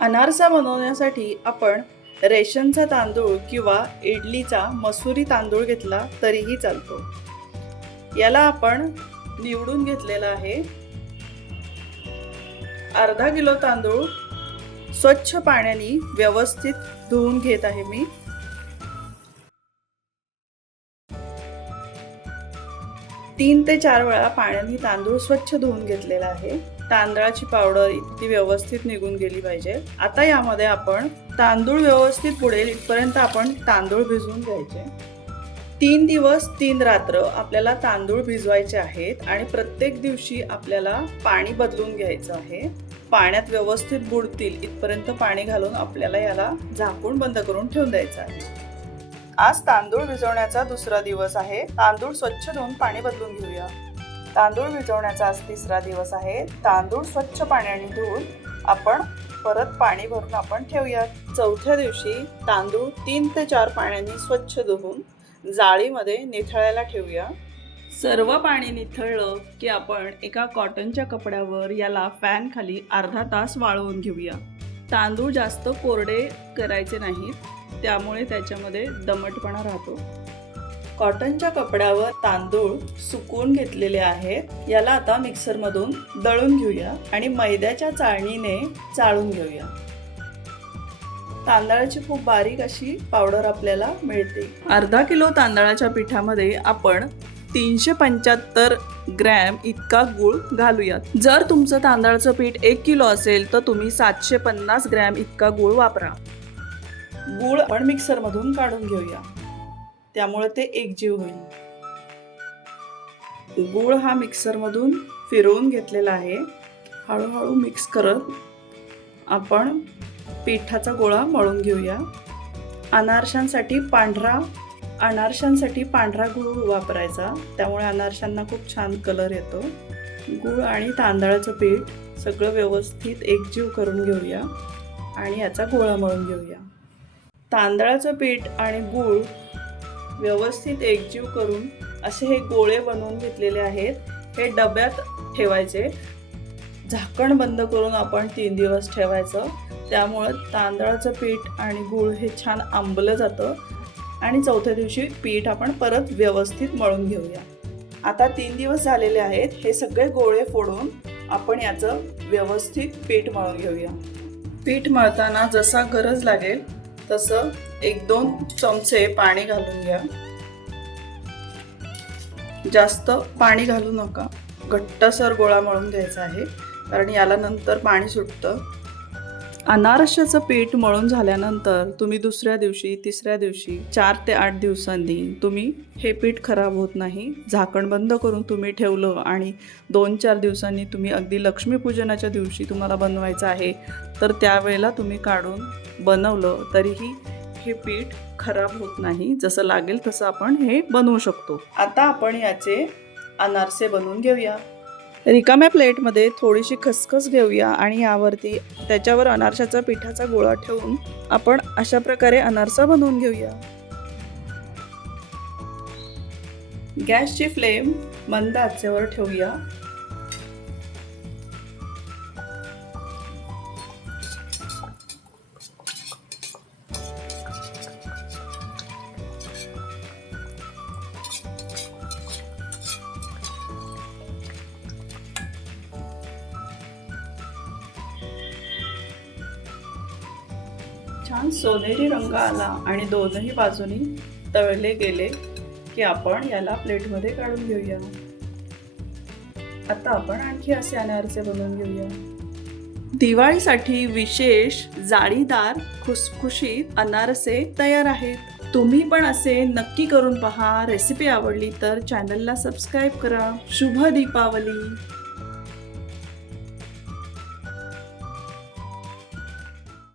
अनारसा बनवण्यासाठी आपण रेशनचा तांदूळ किंवा इडलीचा मसुरी तांदूळ घेतला तरीही चालतो. याला आपण निवडून घेतलेला आहे. अर्धा किलो तांदूळ स्वच्छ पाण्याने व्यवस्थित धुवून घेत आहे मी. तीन ते चार वेळा पाण्याने तांदूळ स्वच्छ धुवून घेतलेला आहे. तांदळाची पावडर ती व्यवस्थित निघून गेली पाहिजे. आता यामध्ये आपण तांदूळ व्यवस्थित पुढेल इथपर्यंत आपण तांदूळ भिजवून घ्यायचे. तीन दिवस तीन रात्र आपल्याला तांदूळ भिजवायचे आहेत आणि प्रत्येक दिवशी आपल्याला पाणी बदलून घ्यायचं आहे. पाण्यात व्यवस्थित बुडतील इथपर्यंत पाणी घालून आपल्याला याला झाकून बंद करून ठेवून द्यायचं आहे. आज तांदूळ भिजवण्याचा दुसरा दिवस आहे. तांदूळ स्वच्छ धुवून पाणी बदलून घेऊया. तांदूळ भिजवण्याचा आज तिसरा दिवस आहे. तांदूळ स्वच्छ पाण्याने धुवून आपण परत पाणी भरून आपण ठेवूया चौथ्या दिवशी तांदूळ तीन ते चार पाण्याने स्वच्छ धुवून जाळीमध्ये निथळायला ठेवूया. सर्व पाणी निथळलं की आपण एका कॉटनच्या कपड्यावर याला फॅनखाली अर्धा तास वाळवून घेऊया. तांदूळ जास्त कोरडे करायचे नाहीत त्यामुळे त्याच्यामध्ये दमटपणा राहतो. कॉटनच्या कपड्यावर तांदूळ सुकवून घेतलेले आहेत. याला आता मिक्सरमधून दळून घेऊया आणि मैद्याच्या चाळणीने चाळून घेऊया. तांदळाची खूप बारीक अशी पावडर आपल्याला मिळते. अर्धा किलो तांदळाच्या पिठामध्ये आपण तीनशे पंच्याहत्तर ग्रॅम इतका गूळ घालूयात. जर तुमचं तांदळाचं पीठ एक किलो असेल तर तुम्ही सातशे पन्नास ग्रॅम इतका गूळ वापरा. गूळ आपण मिक्सरमधून काढून घेऊया. त्यामुळे ते एकजीव होईल. गूळ हा मिक्सरमधून फिरवून घेतलेला आहे. हळूहळू मिक्स करत आपण पिठाचा गोळा मळून घेऊया. अनारशांसाठी पांढरा अनारशांसाठी पांढरा गूळ वापरायचा. त्यामुळे अनारशांना खूप छान कलर येतो. गूळ आणि तांदळाचं पीठ सगळं व्यवस्थित एकजीव करून घेऊया आणि याचा गोळा मळून घेऊया. तांदळाचं पीठ आणि गूळ व्यवस्थित एकजीव करून असे हे गोळे बनवून घेतलेले आहेत. हे डब्यात ठेवायचे. झाकण बंद करून आपण तीन दिवस ठेवायचं. त्यामुळं तांदळाचं पीठ आणि गूळ हे छान आंबलं जातं. आणि चौथ्या दिवशी पीठ आपण परत व्यवस्थित मळून घेऊया. आता तीन दिवस झालेले आहेत. हे सगळे गोळे फोडून आपण याचं व्यवस्थित पीठ मळून घेऊया. पीठ मळताना जसा गरज लागेल तसं एक दोन चमचे पाणी घालून घ्या. जास्त पाणी घालू नका. घट्टसर गोळा मळून घ्यायचा आहे. कारण याला नंतर पाणी सुटतं. अनारशाचं पीठ मळून झाल्यानंतर तुम्ही दुसऱ्या दिवशी तिसऱ्या दिवशी चार ते आठ दिवसांनी तुम्ही हे पीठ खराब होत नाही. झाकण बंद करून तुम्ही ठेवलं आणि दोन चार दिवसांनी तुम्ही अगदी लक्ष्मीपूजनाच्या दिवशी तुम्हाला बनवायचं आहे तर त्यावेळेला तुम्ही काढून बनवलं तरीही हे पीठ खराब होत नाही. जसं लागेल तसं आपण हे बनवू शकतो. आता आपण याचे अनारसे बनवून घेऊया. रिकाम्या प्लेटमध्ये थोडीशी खसखस घेऊया आणि यावरती त्याच्यावर अनारशाचा पिठाचा गोळा ठेवून आपण अशा प्रकारे अनारसा बनवून घेऊया. गॅसची फ्लेम मंद आचेवर ठेवूया. छान सोनेरी रंग आला आणि दोनही बाजूनी तळले गेले की आपण याला प्लेटमध्ये काढून घेऊया. आता आपण आणखी असे अनारसे बनवून घेऊया. दिवाळीसाठी विशेष जाळीदार खुसखुशीत अनारसे तयार आहेत. तुम्ही पण असे नक्की करून पहा. रेसिपी आवडली तर चॅनलला सबस्क्राईब करा. शुभ दीपावली!